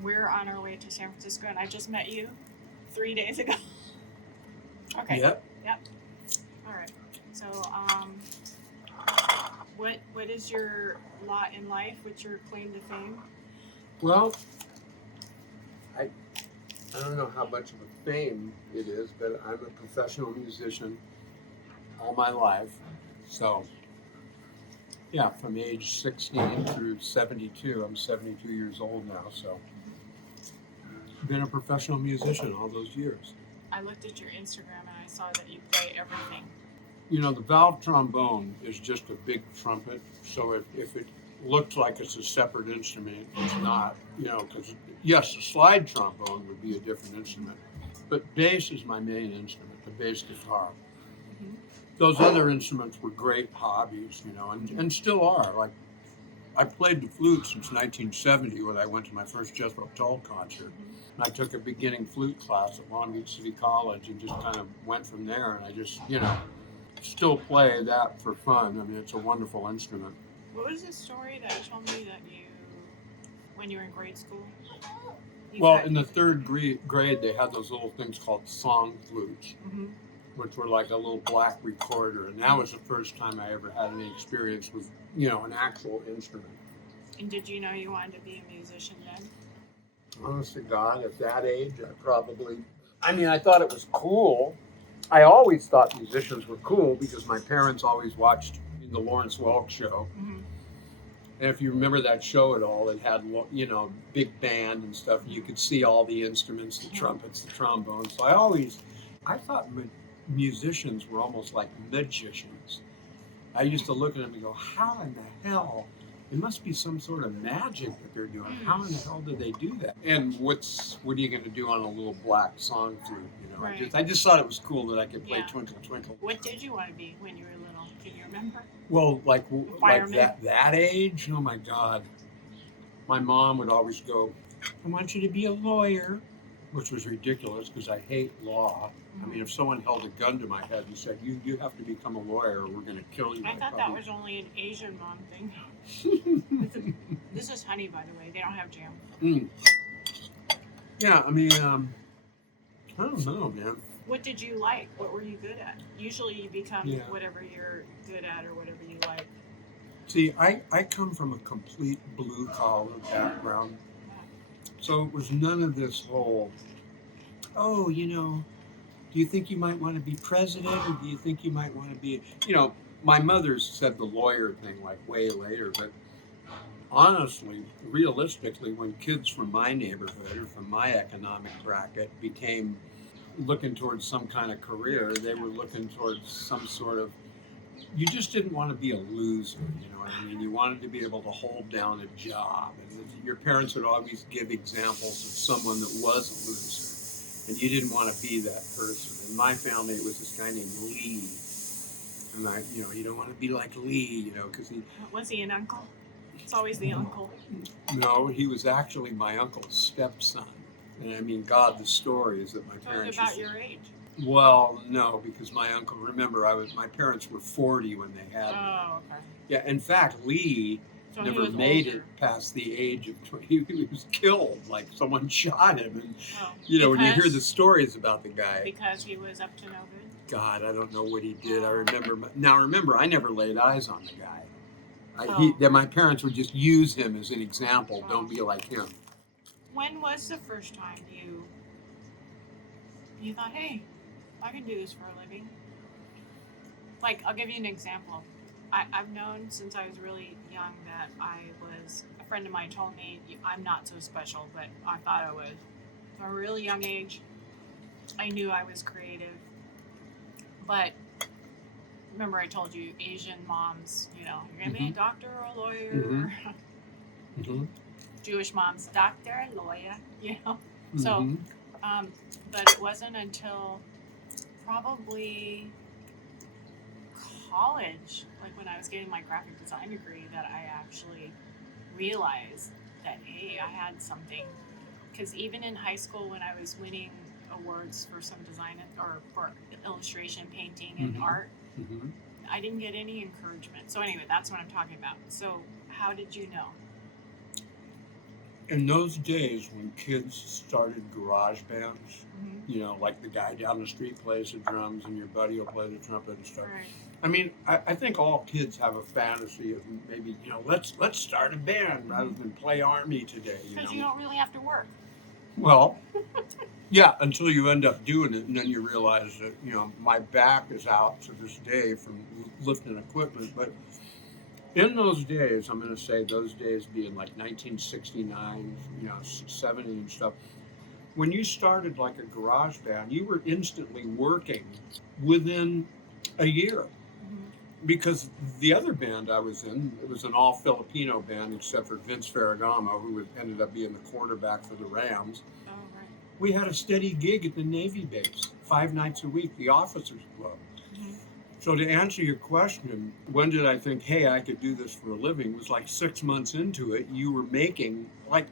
We're on our way to San Francisco, and I just met you 3 days ago. Okay. Yep. All right. So, what is your lot in life? What's your claim to fame? Well, I don't know how much of a fame it is, but I'm a professional musician all my life. So, yeah, from age 16 through 72, I'm 72 years old now. So, I've been a professional musician all those years. I looked at your Instagram and I saw that you play everything. You know, the valve trombone is just a big trumpet. So if it looks like it's a separate instrument, it's not. You know, because yes, the slide trombone would be a different instrument, but bass is my main instrument, the bass guitar. Mm-hmm. Those other instruments were great hobbies, you know, and still are. Like, I played the flute since 1970 when I went to my first Jethro Tull concert. And I took a beginning flute class at Long Beach City College and just kind of went from there. And I just, you know, still play that for fun. I mean, it's a wonderful instrument. What was the story that you told me that when you were in grade school? Well, in the third grade, they had those little things called song flutes, which were like a little black recorder. And that was the first time I ever had any experience with, you know, an actual instrument. And did you know you wanted to be a musician then? Honest to God, at that age, I thought it was cool. I always thought musicians were cool because my parents always watched the Lawrence Welk show. Mm-hmm. And if you remember that show at all, it had, you know, big band and stuff. And you could see all the instruments, the trumpets, the trombones. So I thought musicians were almost like magicians. I used to look at them and go, how in the hell? It must be some sort of magic that they're doing. How in the hell did they do that? And what are you going to do on a little black song flute? You know, right. I just thought it was cool that I could play Twinkle Twinkle. What did you want to be when you were little? Can you remember? Well, like that age? Oh my God! My mom would always go, "I want you to be a lawyer," which was ridiculous because I hate law. I mean, if someone held a gun to my head and said, you have to become a lawyer or we're going to kill you. I thought that was only an Asian mom thing. This is honey, by the way. They don't have jam. Yeah, I mean, I don't know, man. What did you like? What were you good at? Usually you become whatever you're good at or whatever you like. See, I come from a complete blue-collar background. So it was none of this whole, oh, you know, do you think you might want to be president or do you think you might want to be, you know, my mother said the lawyer thing like way later, but honestly, realistically, when kids from my neighborhood or from my economic bracket became looking towards some kind of career, they were looking towards some sort of, you just didn't want to be a loser, you know what I mean? You wanted to be able to hold down a job. And your parents would always give examples of someone that was a loser. And you didn't want to be that person. In my family, it was this guy named Lee. And you don't want to be like Lee, you know, because he... Was he an uncle? It's always the uncle. No, he was actually my uncle's stepson. And I mean, God, the story is that my parents... About your age. Well, no, because my uncle, remember, my parents were 40 when they had me. Oh, okay. Yeah, in fact, Lee never made it past the age of 20. He was killed, like someone shot him. And, you know, when you hear the stories about the guy. Because he was up to no good? God, I don't know what he did. I remember, I never laid eyes on the guy. My parents would just use him as an example. Don't be like him. When was the first time you thought, hey, I can do this for a living? Like, I'll give you an example. I've known since I was really young that a friend of mine told me I'm not so special, but I thought I was. From a really young age, I knew I was creative. But remember I told you Asian moms, you know, you're gonna be a doctor or a lawyer. Mhm. Mm-hmm. Jewish moms, doctor and lawyer, you know. Mm-hmm. So, but it wasn't until probably college, like when I was getting my graphic design degree, that I actually realized that, hey, I had something. Because even in high school, when I was winning awards for some design or for illustration, painting, and art, I didn't get any encouragement. So anyway, that's what I'm talking about. So how did you know? In those days when kids started garage bands, you know, like the guy down the street plays the drums and your buddy will play the trumpet and stuff. Right. I mean, I think all kids have a fantasy of maybe, you know, let's start a band rather than play Army today. Because you don't really have to work. Well, yeah, until you end up doing it, and then you realize that, you know, my back is out to this day from lifting equipment. But in those days, I'm going to say those days being like 1969, you know, 70 and stuff, when you started like a garage band, you were instantly working within a year. Because the other band I was in, it was an all-Filipino band except for Vince Ferragamo, who ended up being the quarterback for the Rams. Oh, right. We had a steady gig at the Navy base, 5 nights a week, the Officers Club. So to answer your question, when did I think, hey, I could do this for a living, was like 6 months into it, you were making, like,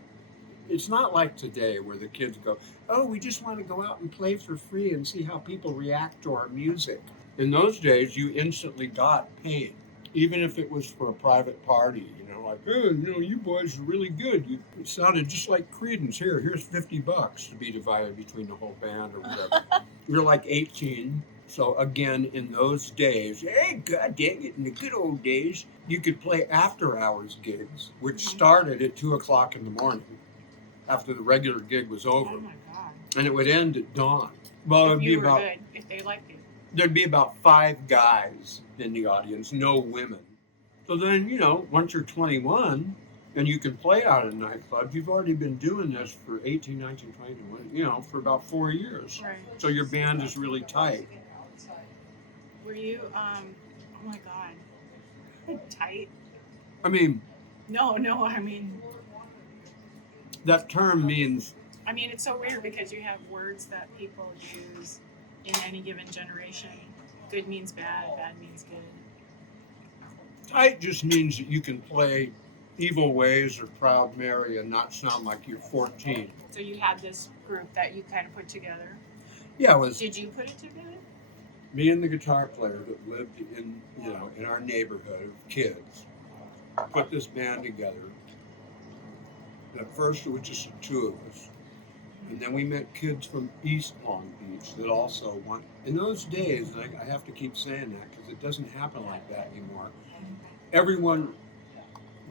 it's not like today where the kids go, oh, we just want to go out and play for free and see how people react to our music. In those days, you instantly got paid, even if it was for a private party. You know, like, oh, you know, you boys are really good. You sounded just like Creedence. Here's $50 to be divided between the whole band or whatever. We were like 18. So again, in those days, hey, God dang it, in the good old days, you could play after-hours gigs, which started at 2 o'clock in the morning after the regular gig was over. Oh my God. And it would end at dawn. Well, if you were good, if they liked you. There'd be about 5 guys in the audience, no women. So then, you know, once you're 21 and you can play out at nightclubs, you've already been doing this for 18, 19, 21, you know, for about 4 years. Right. So your band is really tight. Were you, oh my God, tight? I mean... No, I mean... That term means... I mean, it's so weird because you have words that people use in any given generation. Good means bad, bad means good. Tight just means that you can play Evil Ways or Proud Mary and not sound like you're 14. So you had this group that you kind of put together? Yeah, it was... Did you put it together? Me and the guitar player that lived in, you know, in our neighborhood of kids put this band together. At first it was just the 2 of us. And then we met kids from East Long Beach that also want, in those days, and I have to keep saying that because it doesn't happen like that anymore, everyone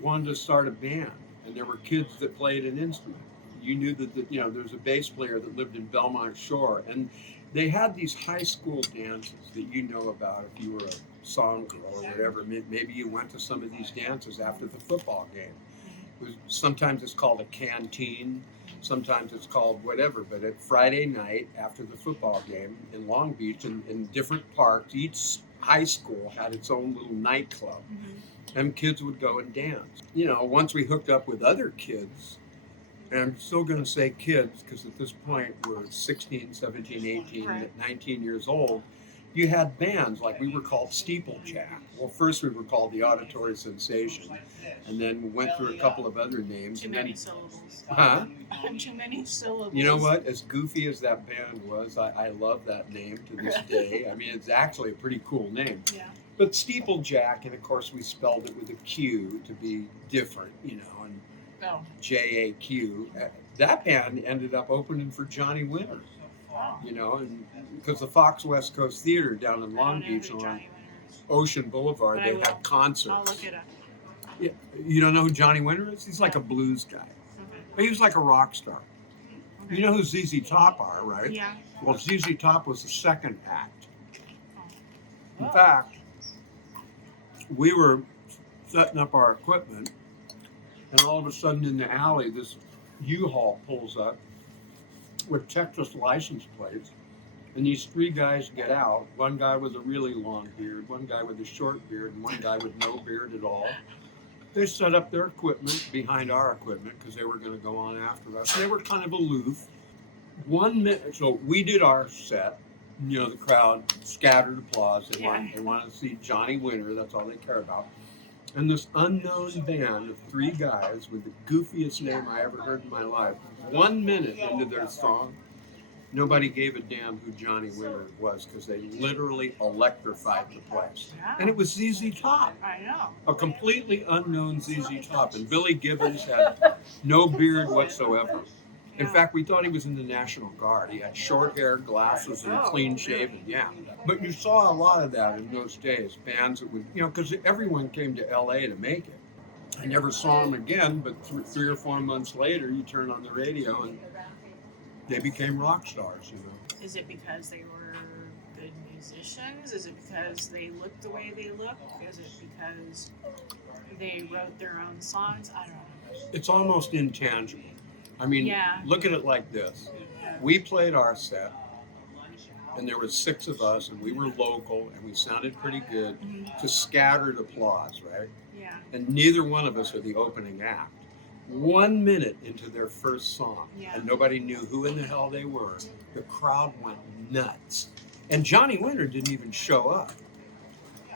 wanted to start a band, and there were kids that played an instrument. You knew that, you know, there's a bass player that lived in Belmont Shore, and they had these high school dances that you know about if you were a song girl or whatever. Maybe you went to some of these dances after the football game. Sometimes it's called a canteen. Sometimes it's called whatever, but at Friday night after the football game in Long Beach, in different parks, each high school had its own little nightclub. And kids would go and dance. You know, once we hooked up with other kids, and I'm still going to say kids because at this point we're 16, 17, 18, Right. 19 years old, you had bands, like we were called Steeplejack. Well, first we were called the Auditory Sensation, and then we went through a couple of other names. Too many syllables. Huh? Too many syllables. You know what? As goofy as that band was, I love that name to this day. I mean, it's actually a pretty cool name. Yeah. But Steeplejack, and of course we spelled it with a Q to be different, you know, and J-A-Q. That band ended up opening for Johnny Winter, Wow. you know, and because the Fox West Coast Theater down in Long Beach on Ocean Boulevard, they had concerts. I'll look it up. Yeah, you don't know who Johnny Winter is? He's like a blues guy. Okay. But he was like a rock star. Okay. You know who ZZ Top are, right? Yeah. Well, ZZ Top was the second act. In Oh. fact, we were setting up our equipment, and all of a sudden in the alley, this U-Haul pulls up with Texas license plates, And these three guys get out. One guy with a really long beard, one guy with a short beard, and one guy with no beard at all. They set up their equipment behind our equipment because they were going to go on after us. They were kind of aloof. 1 minute, so we did our set. You know, the crowd scattered applause. They wanted to see Johnny Winter. That's all they care about. And this unknown band of three guys with the goofiest name I ever heard in my life. 1 minute into their song, nobody gave a damn who Johnny Winter was because they literally electrified the place. Yeah. And it was ZZ Top. I know. A completely unknown ZZ Top. And Billy Gibbons had no beard whatsoever. In fact, we thought he was in the National Guard. He had short hair, glasses, and clean shaven. Yeah. But you saw a lot of that in those days. Bands that would, you know, because everyone came to LA to make it. I never saw him again, but 3 or 4 months later, you turn on the radio and they became rock stars, you know. Is it because they were good musicians? Is it because they looked the way they look? Is it because they wrote their own songs? I don't know. It's almost intangible. I mean, look at it like this. We played our set, and there were 6 of us, and we were local, and we sounded pretty good, to scattered applause, right? Yeah. And neither one of us are the opening act. 1 minute into their first song, and nobody knew who in the hell they were. The crowd went nuts. And Johnny Winter didn't even show up.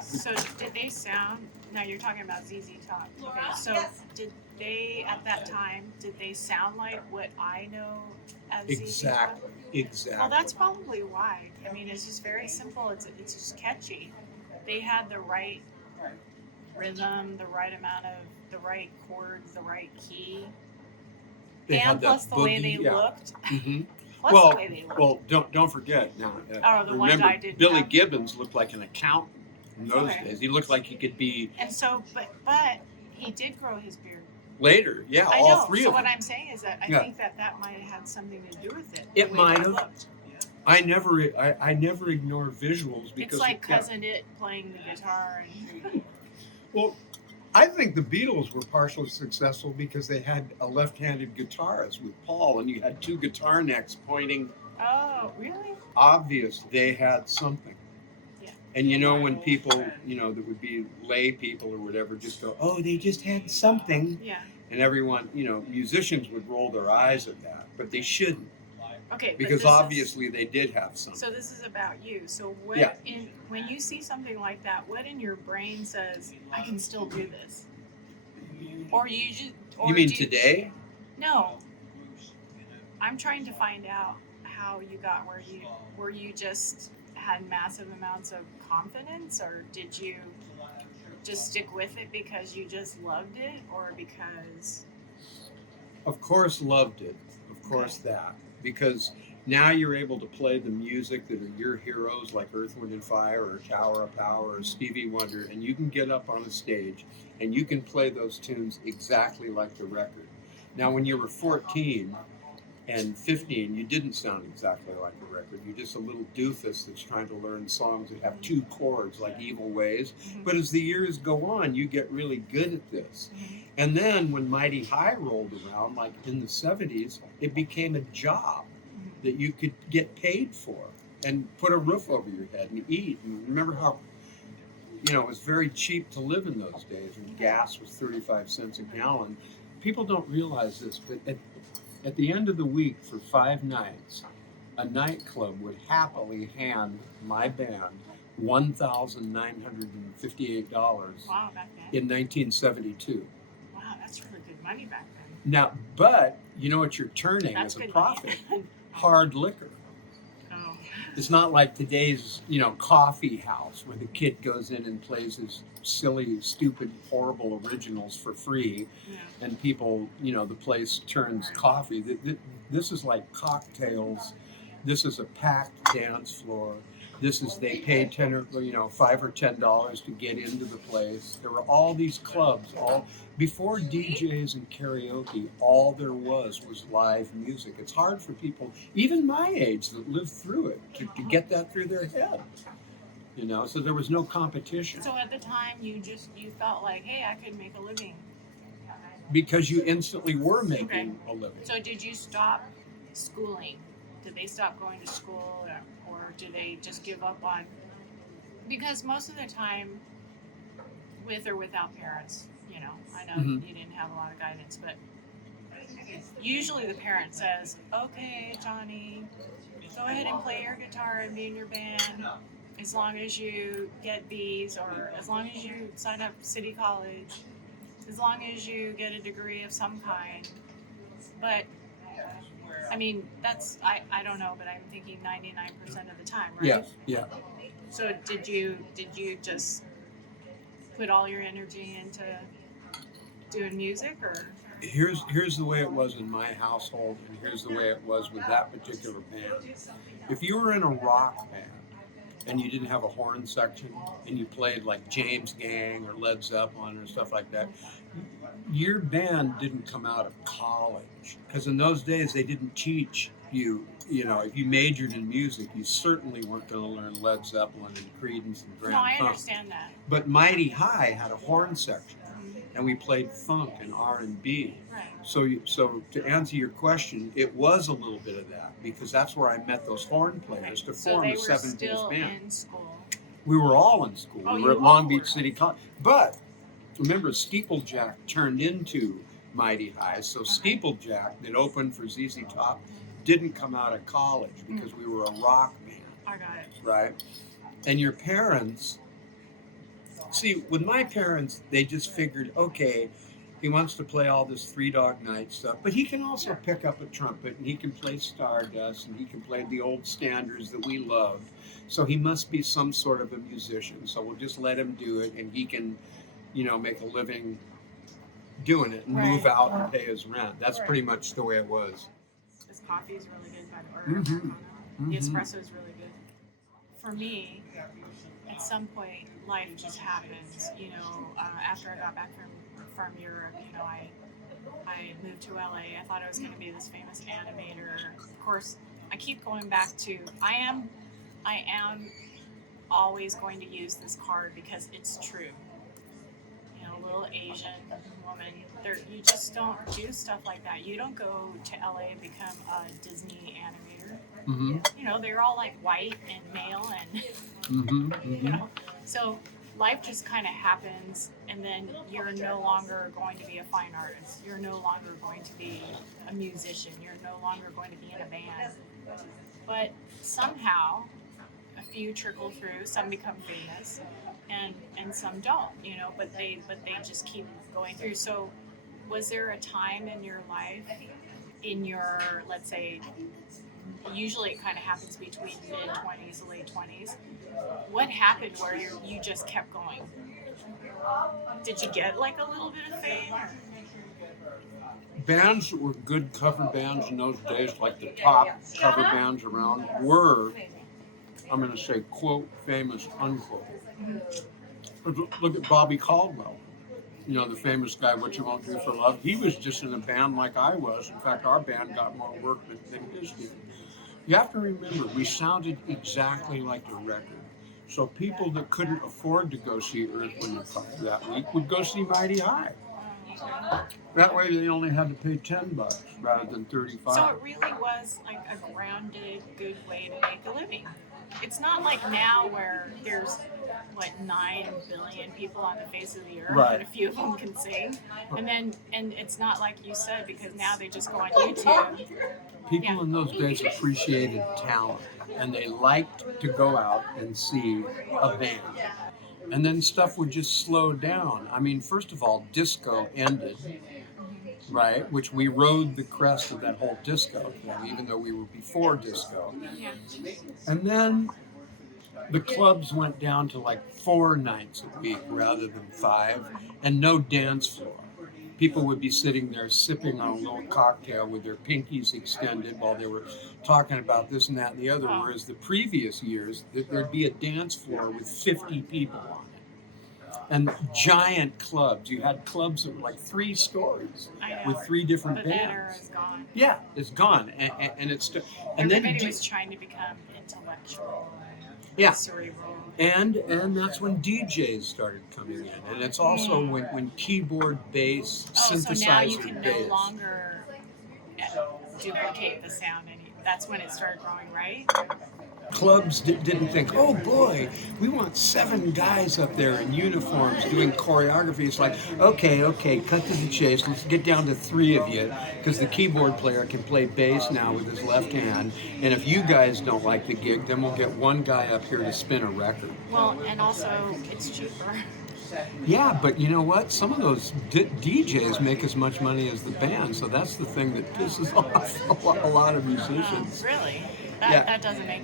So did they sound, now you're talking about ZZ Top. Okay, so did they, at that time, did they sound like what I know as ZZ Top? Exactly. Well, that's probably why. I mean, it's just very simple. It's just catchy. They had the right rhythm, the right amount of, the right chords, the right key. And plus the way they looked. Mm-hmm. Plus the way they looked. Well, don't forget now. The one guy did. Billy Gibbons looked like an accountant in those days. He looked like he could be. And so, but he did grow his beard. Later, all 3 of them. So what I'm saying is that I think that might have had something to do with it. It might have. I never ignore visuals because it's like Cousin It playing the guitar. And well, I think the Beatles were partially successful because they had a left-handed guitarist with Paul, and you had 2 guitar necks pointing. Oh, really? Obvious, they had something. Yeah. And you know when people, you know, that would be lay people or whatever, just go, oh, they just had something. Yeah. And everyone, you know, musicians would roll their eyes at that, but they shouldn't. Okay. Because obviously they did have something. So this is about you. So what when you see something like that, what in your brain says, I can still do this? Or you just... You mean today? No. I'm trying to find out how you got where you just had massive amounts of confidence, or did you just stick with it because you just loved it, or because... Of course loved it. Of course that. Because now you're able to play the music that are your heroes like Earth, Wind & Fire or Tower of Power or Stevie Wonder, and you can get up on a stage and you can play those tunes exactly like the record. Now when you were 14 and 15, you didn't sound exactly like the record. You're just a little doofus that's trying to learn songs that have 2 chords like Evil Ways. But as the years go on, you get really good at this. And then when Mighty High rolled around, like in the 70s, it became a job that you could get paid for and put a roof over your head and eat. And remember how, you know, it was very cheap to live in those days when gas was 35 cents a gallon. People don't realize this, but at the end of the week for 5 nights, a nightclub would happily hand my band $1,958 back then. in 1972. Wow, that's really good money back then. Now, but you know what you're turning as a profit? Hard liquor. Oh. It's not like today's, you know, coffee house where the kid goes in and plays his silly, stupid, horrible originals for free, and people, you know, the place turns coffee. This is like cocktails. This is a packed dance floor. This is, they paid $5 or $10 to get into the place. There were all these clubs. Before DJs and karaoke, all there was live music. It's hard for people, even my age, that lived through it, to get that through their head. You know, so there was no competition. So at the time, you felt like, hey, I could make a living. Because you instantly were making a living. So did you stop schooling Did they stop going to school, or do they just give up on? Because most of the time, with or without parents, I know Mhm. you didn't have a lot of guidance, but usually the parent says, "Okay, Johnny, go ahead and play your guitar and be in your band, as long as you get B's, or as long as you sign up for City College, as long as you get a degree of some kind." But I mean, I don't know, but I'm thinking 99% of the time, right? Yes, yeah. So did you just put all your energy into doing music, or? Here's the way it was in my household, and here's the way it was with that particular band. If you were in a rock band and you didn't have a horn section and you played like James Gang or Led Zeppelin or stuff like that, your band didn't come out of college, because in those days they didn't teach you. If you majored in music, you certainly weren't going to learn Led Zeppelin and Creedence and Grand No, I Funk. understand that. But Mighty High had a horn section, and we played funk and R&B. Right. So to answer your question, it was a little bit of that, because that's where I met those horn players to So form they a were seven-piece still band. in school. We were all in school. Oh, We you were at all Long were. Beach City College. But remember, Steeplejack turned into Mighty High. So Steeplejack, that opened for ZZ Top, didn't come out of college, because we were a rock band, I got it. right? And your parents, see, with my parents, they just figured, okay, he wants to play all this Three Dog Night stuff, but he can also pick up a trumpet, and he can play Stardust, and he can play the old standards that we loved. So he must be some sort of a musician. So we'll just let him do it, and he can, make a living doing it and move Right. out and pay his rent. That's pretty much the way it was. This coffee is really good, by the way. Mhm. The espresso is really good. For me, at some point, life just happens. After I got back from Europe, I moved to LA. I thought I was going to be this famous animator. Of course, I keep going back to I am always going to use this card because it's true. Little Asian woman. You just don't do stuff like that. You don't go to LA and become a Disney animator. Mm-hmm. They're all like white and male, and Mm-hmm. Mm-hmm. So life just kind of happens, and then you're no longer going to be a fine artist. You're no longer going to be a musician. You're no longer going to be in a band. But somehow, a few trickle through. Some become famous, and some don't. But they just keep going through. So, was there a time in your life, in your, let's say, usually it kind of happens between mid-20s and late 20s. What happened where you just kept going? Did you get like a little bit of fame? Or? Bands that were good cover bands in those days, like the top cover bands around, were, I'm going to say, quote, famous, unquote. Look at Bobby Caldwell. The famous guy, What You Won't Do for Love. He was just in a band like I was. In fact, our band got more work than his did. You have to remember, we sounded exactly like the record. So people that couldn't afford to go see Earth, Wind & Fire that week would go see Mighty High. That way they only had to pay $10 rather than $35. So it really was like a grounded, good way to make a living. It's not like now where there's 9 billion people on the face of the earth, right, and a few of them can sing. And it's not like you said, because now they just go on YouTube. People in those days appreciated talent, and they liked to go out and see a band. And then stuff would just slow down. I mean, first of all, disco ended, right? Which we rode the crest of that whole disco thing, even though we were before disco. Yeah. And then the clubs went down to like 4 nights a week rather than 5, and no dance floor. People would be sitting there sipping on a little cocktail with their pinkies extended while they were talking about this and that and the other, whereas the previous years, there'd be a dance floor with 50 people on it. And giant clubs. You had clubs that were like 3 stories with 3 different bands. That era is gone. Yeah, it's gone. And it's still... And everybody then was trying to become intellectual. Yeah. Cerebral. And that's when DJs started coming in. And it's also when keyboard, bass, synthesizer, so now you can bass. no longer duplicate the sound that's when it started growing, right? Clubs didn't think, oh boy, we want 7 guys up there in uniforms doing choreography. It's like, okay, cut to the chase. Let's get down to 3 of you, because the keyboard player can play bass now with his left hand. And if you guys don't like the gig, then we'll get 1 guy up here to spin a record. Well, and also it's cheaper. Yeah, but you know what? Some of those DJs make as much money as the band, so that's the thing that pisses off a lot of musicians. Really? Yeah. That doesn't make,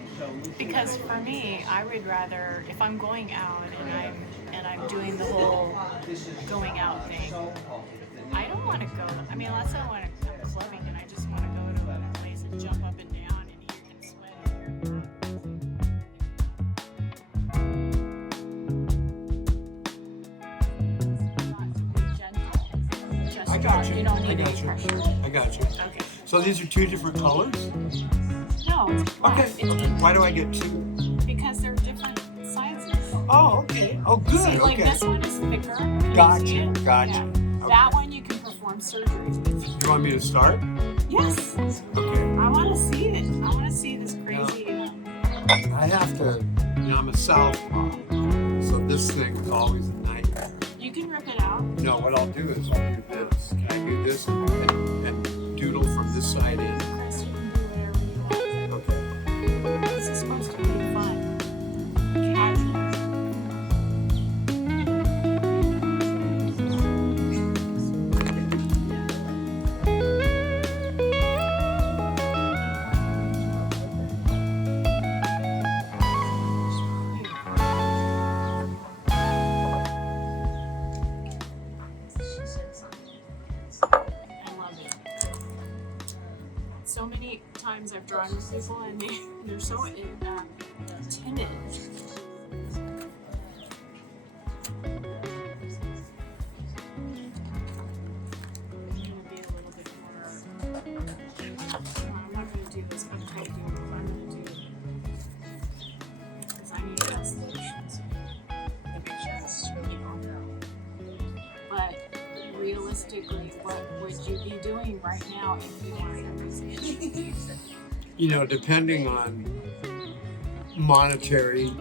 because for me, I would rather, if I'm going out and I'm doing the whole going out thing, I don't want to go. I mean, unless I want to come clubbing and I just want to go to a place and jump up and down and you can sweat in your I got you. You don't need I got any you. pressure. I got you. Okay. So these are 2 different colors? No, it's black. Okay. It's ink. Why do I get 2? Because they're different sizes. Oh, okay. Oh, good. See, like Okay. this one is thicker. Can you Gotcha. see it? Gotcha. Yeah. Okay. That one you can perform surgeries with. You want me to start? Yes. Okay. I want to see it. I want to see this crazy. I have to, I'm a southpaw, so this thing is always a nightmare. You can rip it out. No, what I'll do is I'll do this. Can I do this and doodle from this side in? Chris, you can do whatever you want. Okay. This is supposed to be fun. Casual. I love it. So many times I've drawn with people and they're so timid. I'm gonna be a little bit more. I'm not gonna do this. I'm gonna do what I'm gonna do because I need to ask solutions. But realistically, what would you be doing right now if you weren't a musician? Depending on monetary,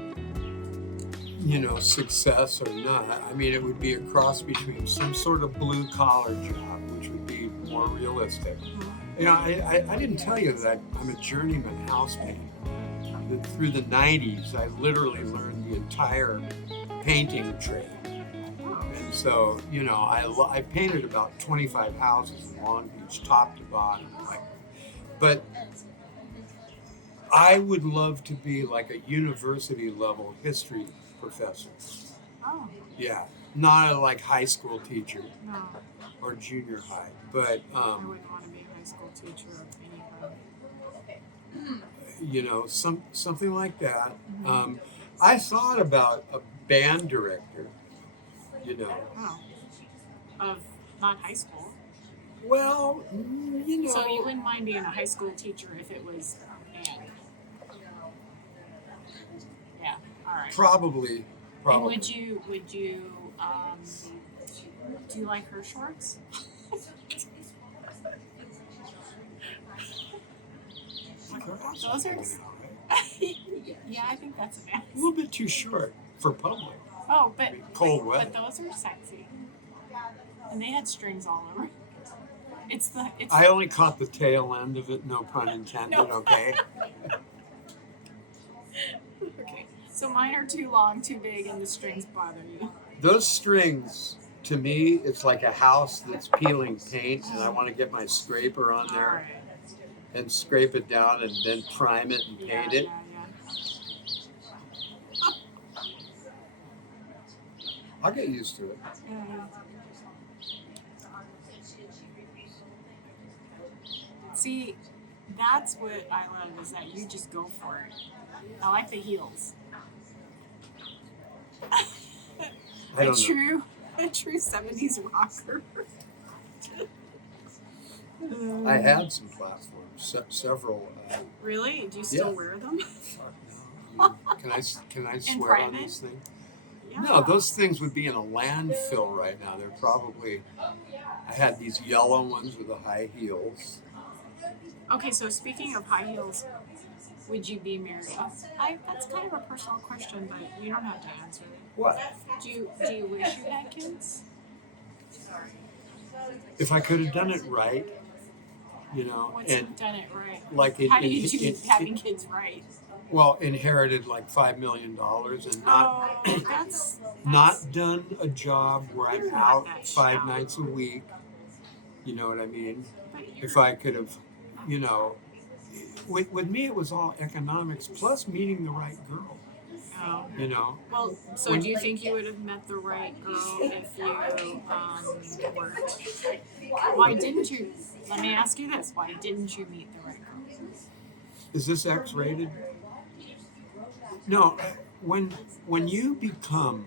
success or not, I mean, it would be a cross between some sort of blue collar job, which would be more realistic. I didn't tell you that I'm a journeyman house painter. That through the 90s, I literally learned the entire painting trade. And so, I painted about 25 houses in Long Beach, top to bottom. But I would love to be like a university level history professor. Oh, Yeah, not a high school teacher no. or junior high, but I wouldn't want to be a high school teacher of any kind. something like that. Mm-hmm. I thought about a band director. Oh. Of not high school. Well, So you wouldn't mind being a high school teacher if it was band? Yeah, all right. probably. And would you do you like her shorts? Those are yeah, I think that's a mess. A little bit too short for public. Oh, but Cold weather. But those are sexy. And they had strings all over. It's I only caught the tail end of it, no pun intended, No. okay? okay. So mine are too long, too big, and the strings bother you. Those strings, to me, it's like a house that's peeling paint, and I want to get my scraper on All there right. and scrape it down and then prime it and paint it. Yeah. I'll get used to it. See, that's what I love is that you just go for it. I like the heels. I don't know. A true 70s rocker. I had some platforms, several. Really? Do you still Yeah. wear them? Can I In swear on private? these things? Yeah. No, those things would be in a landfill right now. They're probably. I had these yellow ones with the high heels. Okay, so speaking of high heels, would you be married? That's kind of a personal question, but you don't have to answer it. What? Do you wish you had kids? If I could have done it right, What's and done it right? like How do you do having kids right? well, inherited like $5 million and That's not done a job where I'm You're not out that 5 shallow. nights a week. You know what I mean? But If I could have, with me it was all economics plus meeting the right girl. oh. Well, so When- do you think you would have met the right girl if you worked? Why didn't you? Let me ask you this: why didn't you meet the right girl? Is this X-rated? No. When you become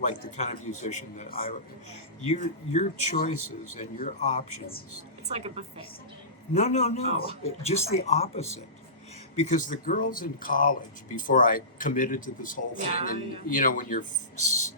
like the kind of musician that your choices and your options. It's like a buffet. No. Oh. Just the opposite. Because the girls in college, before I committed to this whole thing, and when you're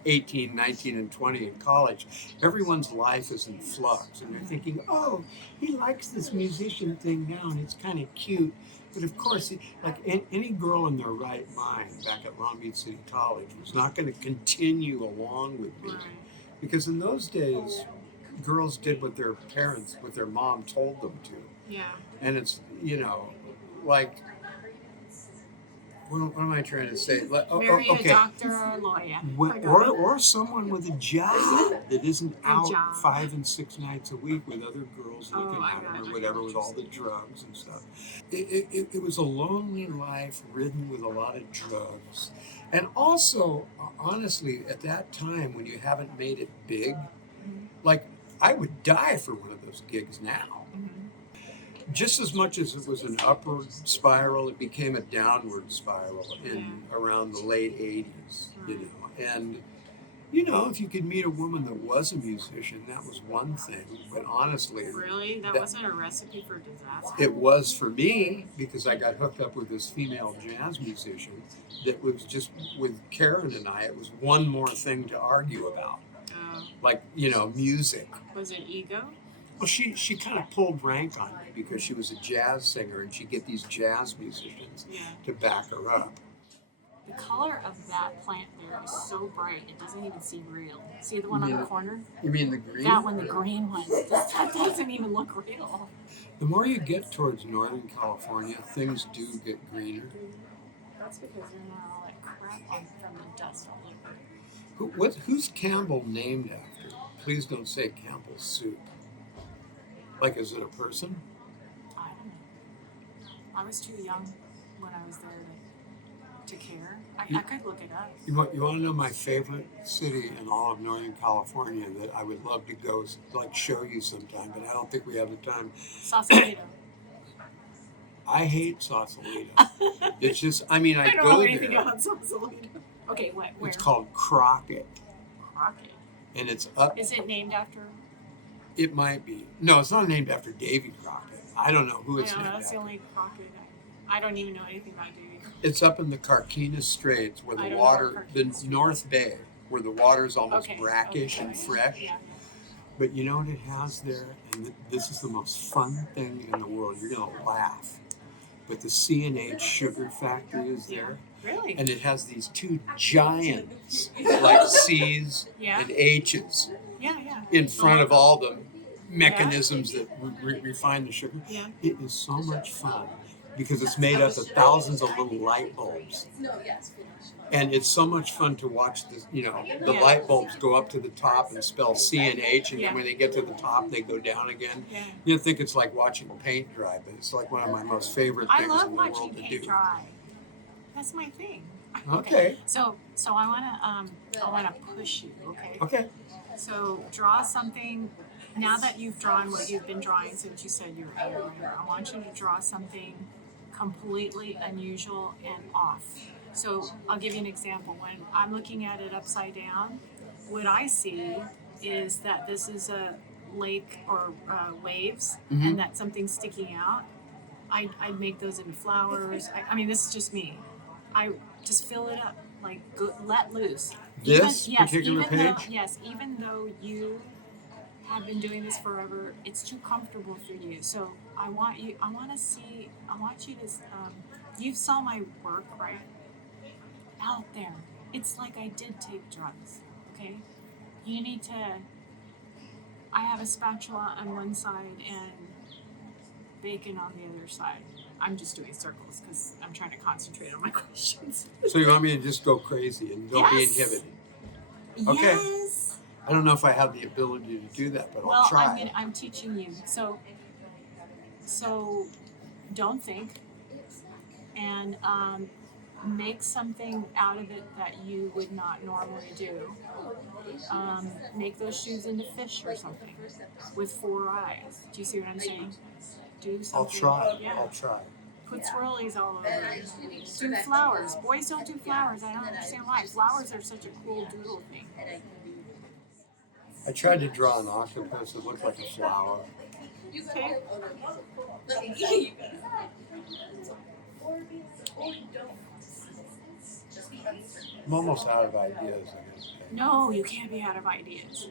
18, 19, and 20 in college, everyone's life is in flux. And you're thinking, oh, he likes this musician thing now, and it's kind of cute. But of course, like any girl in their right mind back at Long Beach City College was not going to continue along with me. Right. Because in those days, girls did what their parents, what their mom told them to. Yeah. And it's, like, what am I trying to say? Marry a Okay. doctor or a lawyer. Or someone with a job that isn't out job. 5 and 6 nights a week with other girls looking I at them got or you. whatever with all the drugs and stuff. It was a lonely life ridden with a lot of drugs. And also, honestly, at that time when you haven't made it big, like I would die for one of those gigs now. Just as much as it was an upward spiral, it became a downward spiral in around the late 80s, And, if you could meet a woman that was a musician, that was one thing. But honestly, Really? That wasn't a recipe for disaster? it was for me because I got hooked up with this female jazz musician that was just, with Karen and I, it was one more thing to argue about. Like, music. Was it ego? Well, she kind of pulled rank on me because she was a jazz singer and she'd get these jazz musicians to back her up. The color of that plant there is so bright, it doesn't even seem real. See the one on the corner? You mean the green? That one, the green one. That doesn't even look real. The more you get towards Northern California, things do get greener. That's because they're not all that crap from the dust all over. Who's Campbell named after? Please don't say Campbell's soup. Like, is it a person? I don't know. I was too young when I was there to care. I could look it up. You want to know my favorite city in all of Northern California that I would love to go, like, show you sometime, but I don't think we have the time. Sausalito. I hate Sausalito. It's just, I mean, I don't go know there. anything about Sausalito. Okay, where? It's called Crockett. Crockett. And it's up. Is it named after? It might be. No, it's not named after Davy Crockett. I don't know who it's named That's after. the only Crockett. I don't even know anything about Davy. It's up in the Carquinez Straits where I the don't water, know the Carquinez. North Bay, where the water's almost brackish and Okay. fresh. Yeah. But you know what it has there? And this is the most fun thing in the world. You're going to laugh. But the C&H sugar factory is there. Really? And it has these two giants, like C's Yeah. and H's, Yeah. in front of all the mechanisms that refine the sugar. Yeah. It is so much fun because it's made up of thousands of little light bulbs. And it's so much fun to watch the light bulbs go up to the top and spell C&H, and then when they get to the top, they go down again. Yeah. You think it's like watching paint dry, but it's like one of my most favorite I things love in the watching world to paint do. dry. That's my thing. Okay. So I wanna push you. Okay. Okay. So draw something. Now that you've drawn what you've been drawing since you said you were 8 or whatever, I want you to draw something completely unusual and off. So I'll give you an example. When I'm looking at it upside down, what I see is that this is a lake or waves, and that something's sticking out. I'd make those into flowers. I mean, this is just me. I just fill it up, like let loose. This particular page? Even though you have been doing this forever, it's too comfortable for you. So I want you to you saw my work, right? Out there. It's like I did take drugs, okay? You need to, I have a spatula on one side and bacon on the other side. I'm just doing circles because I'm trying to concentrate on my questions. So you want me to just go crazy and don't be inhibited? Okay. Yes. I don't know if I have the ability to do that, but I'll try. Well, I'm teaching you. So don't think, and make something out of it that you would not normally do. Make those shoes into fish or something with 4 eyes. Do you see what I'm saying? Do something. I'll try. Yeah. I'll try. Put swirlies all over it. Do flowers. Boys don't do flowers. I don't understand why. Flowers are such a cool doodle thing. I tried to draw an octopus. It looked like a flower. Okay. I'm almost out of ideas, I guess. No, you can't be out of ideas.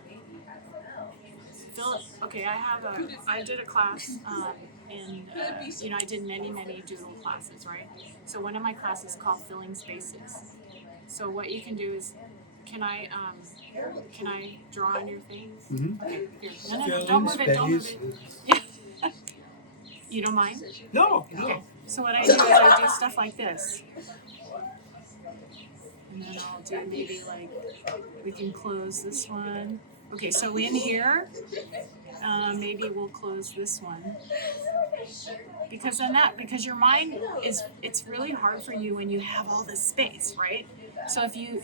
Okay, I did a class I did many doodle classes, right? So one of my classes called filling spaces. So what you can do is, can I draw on your thing? Mm-hmm. Okay, here. No, don't move it, don't move it. Yeah. You don't mind? No. Okay. So what I do is I do stuff like this. And then I'll do maybe like, we can close this one. Okay, so in here, maybe we'll close this one. Because your mind it's really hard for you when you have all this space, right? So if you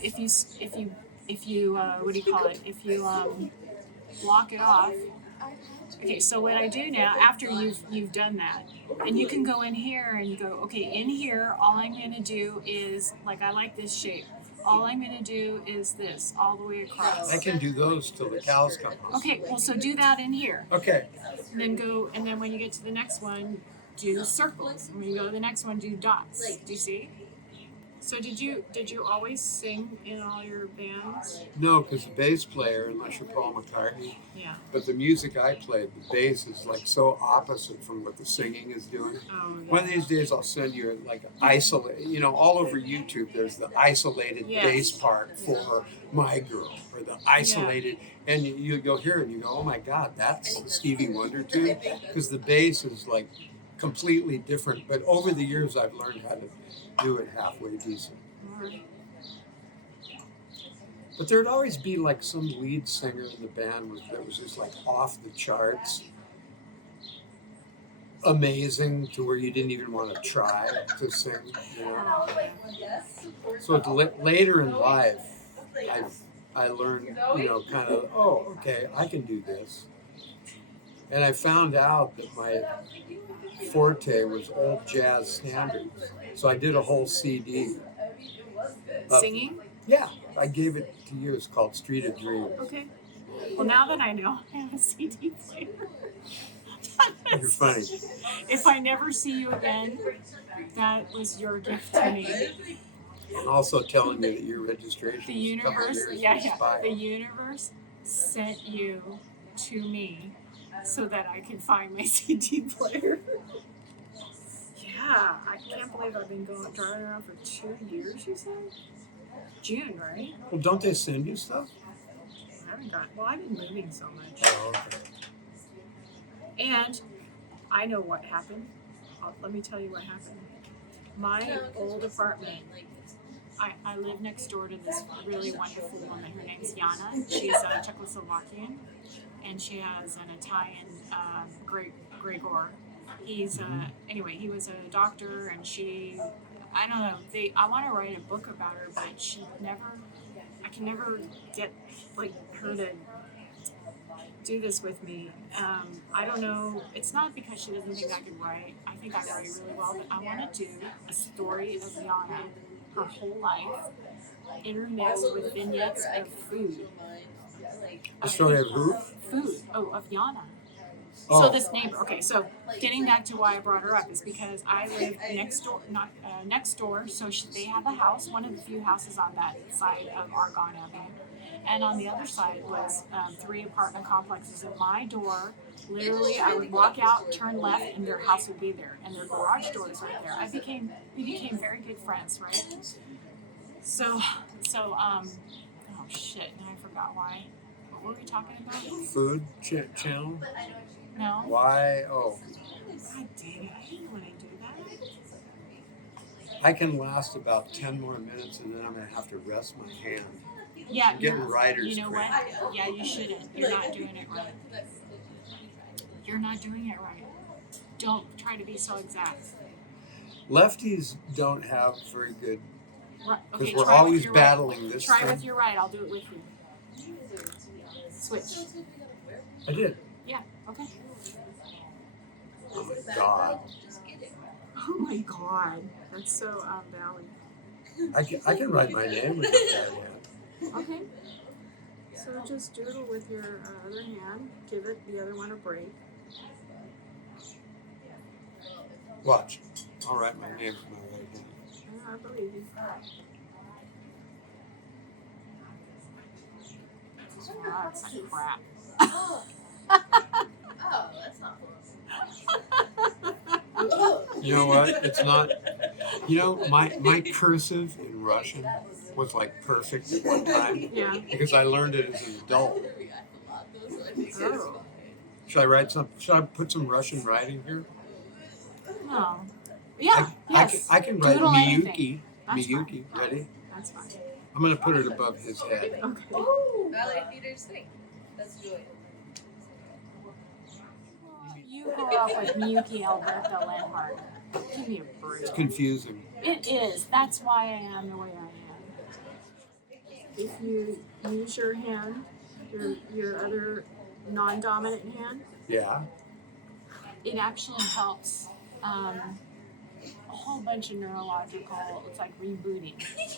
what do you call it? If you block it off. Okay, so what I do now, after you've done that, and you can go in here and go, okay, in here, all I'm going to do is, like, I like this shape. All I'm going to do is this, all the way across. I can do those till the cows come home. Okay, well, so do that in here. Okay. And then when you get to the next one, do circles. And when you go to the next one, do dots. Do you see? So did you always sing in all your bands? No, because the bass player, unless you're Paul McCartney, Yeah. but the music I played, the bass is like so opposite from what the singing is doing. Oh, One of these days I'll send you like isolate, all over YouTube there's the isolated bass part for My Girl, or the isolated, and you'll hear it and you go, oh my God, that's Stevie Wonder too, because the bass is like completely different. But over the years I've learned how to do it halfway decent. But there'd always be like some lead singer in the band that was just like off the charts, amazing to where you didn't even want to try to sing. So later in life, I learned, kind of, oh, okay, I can do this. And I found out that my forte was old jazz standards. So I did a whole CD. Singing? Yeah, I gave it to you. It's called Street of Dreams. Okay. Well, now that I know I have a CD player. You're funny. If I never see you again, that was your gift to me. And also telling me that your registration The universe, expired. the universe sent you to me so that I can find my CD player. Yeah, I can't believe I've been driving around for 2 years, you said? June, right? Well, don't they send you stuff? I've been moving so much. Oh, okay. And I know what happened. Let me tell you what happened. My old apartment, I live next door to this really wonderful woman. Her name's Yana. She's Czechoslovakian, and she has an Italian Gregor. He's anyway. He was a doctor, and I don't know. I want to write a book about her, but I can never get her to do this with me. I don't know. It's not because she doesn't think I can write. I think I write really well, but I want to do a story of Yana, her whole life, intermixed with vignettes of food. A story of who? Food. Oh, of Yana. So this neighbor, okay, so getting back to why I brought her up is because I live next door, not next door. So they have a house, one of the few houses on that side of Argonne Avenue, and on the other side was 3 apartment complexes. And my door, literally, I would walk out, turn left, and their house would be there, and their garage door is right there. We became very good friends, right? So, oh shit, now I forgot why. What were we talking about? Food channel? No. Why? Oh. God dang it, I didn't want to do that. I can last about 10 more minutes and then I'm going to have to rest my hand. Yeah, I'm getting writer's you know cramp. what? Yeah, you shouldn't. You're not doing it right. You're not doing it right. Don't try to be so exact. Lefties don't have very good, Right. because Okay, we're try with always your battling right. this Try thing. with your right. I'll do it with you. Switch. I did. Yeah. Okay. Oh my God. Oh my God. That's so Valley. I can write my name with that hand. Okay. So just doodle with your other hand. Give it the other one a break. Watch. I'll write my name with my right hand. I believe you. Oh, that's like crap. Oh, that's not cool. You know what? It's not. You know, my cursive in Russian was like perfect at one time Yeah. because I learned it as an adult. Oh. Should I write some? Should I put some Russian writing here? No. Yeah. Yes. I can write Doodle Miyuki. anything. That's Miyuki. fine. Ready? That's fine. I'm gonna put it above his head. Okay. Oh, ballet theater's thing. That's joy. You grew up with Miyuki Alberto Lenhart. Give me a break. It's confusing. It is. That's why I am the way I am. If you use your hand, your other non-dominant hand, Yeah. it actually helps a whole bunch of neurological, it's like rebooting.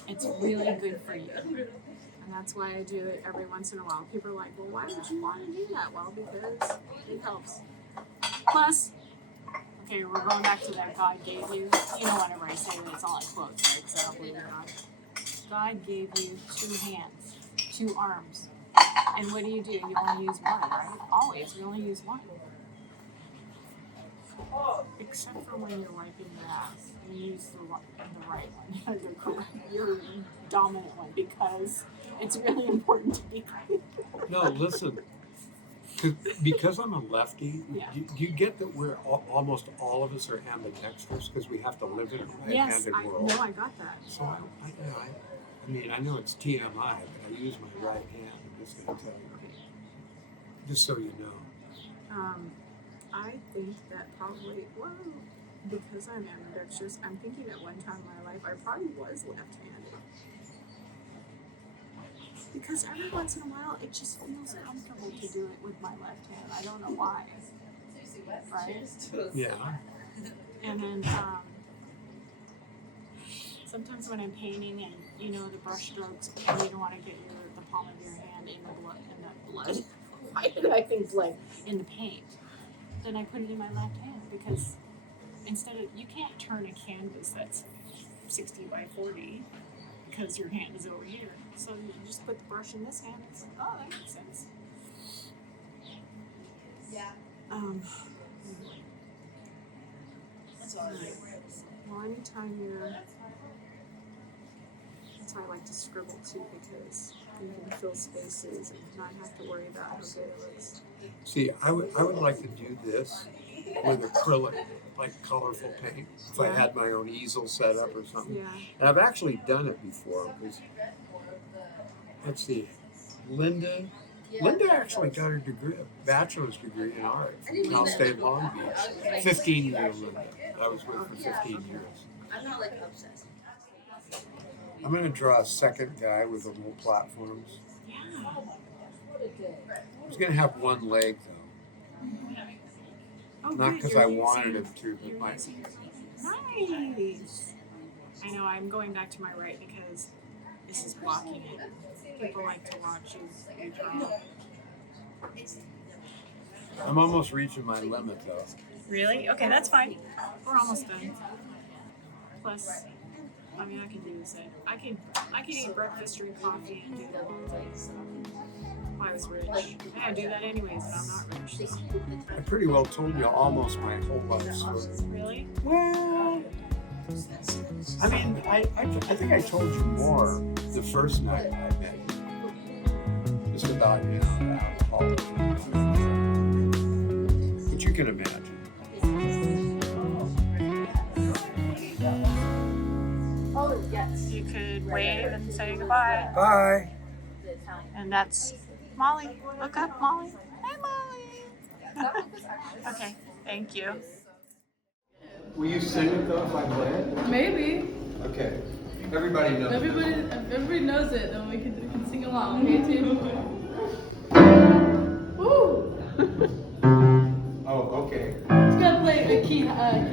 It's really good for you. And that's why I do it every once in a while. People are like, well, why would you want to do that? Well, because it helps. Plus, okay, we're going back to that God gave you. You know, whenever I say that, it's all in quotes, right? Because I don't believe it or not. God gave you 2 hands, 2 arms. And what do? You only use one, right? Always, we only use one. Except for when you're wiping your ass. You use the right one, your dominant one, because it's really important to be right. No, listen. Because I'm a lefty, Yeah. do you get that we're almost all of us are ambidextrous because we have to live in a right-handed world? No, I got that. So I mean, I know it's TMI, but I use my right hand. I'm just going to tell you, just so you know. I think that probably, well, because I'm ambidextrous, I'm thinking at one time in my life I probably was left-handed. Because every once in a while it just feels comfortable to do it with my left hand. I don't know why. Right? Yeah. And then sometimes when I'm painting and you know the brush strokes and you don't want to get the palm of your hand in the blood. Why did I think blood? In the paint. Then I put it in my left hand because instead of, you can't turn a canvas that's 60 by 40 because your hand is over here. So you just put the brush in this hand and it's like, oh, that makes sense. Yeah. That's all right. Well, anytime that's why I like to scribble too, because you can fill spaces and not have to worry about how good it looks. See, I would like to do this with acrylic, like colorful paint, if I had my own easel set up or something. Yeah. And I've actually done it before. Because, let's see, Linda actually got her bachelor's degree in art from Cal State Long Beach. 15-year Linda. I was with for 15 years. I'm not like obsessed. I'm going to draw a second guy with the little platforms. Yeah. He's going to have one leg, though. Oh, Not good, because you're I wanted using- him to, but you're my... using- Nice. I know, I'm going back to my right because this is blocking it. People like to watch you draw. I'm almost reaching my limit though. Really? Okay, that's fine. We're almost done. Plus, I mean, I can do this. I can eat breakfast, drink coffee, and do that all day. So if I was rich, I do that anyways, and I'm not rich. So. I pretty well told you almost my whole life story. Really? Well, I mean, I think I told you more the first night I met you. Just about, you know, alcohol. But you can imagine. Oh, yes. You could wave and say goodbye. Bye. And that's Molly. Look up, Molly. Hi, Molly. Okay, thank you. Will you sing it though if I play it? Maybe. Okay. Everybody knows. Everybody knows it, then we can sing along. Me too. Woo! Oh, okay. Just gotta play a key higher.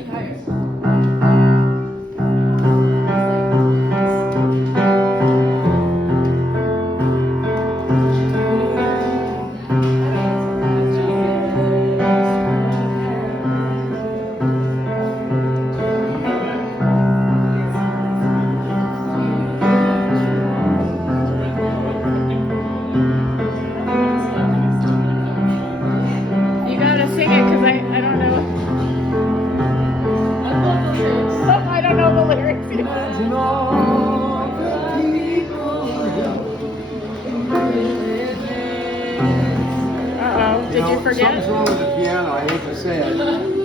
You gotta sing it because I don't know. I don't know the lyrics. Imagine all the people. Uh-oh, did you forget? Something's wrong with the piano, I hate to say it.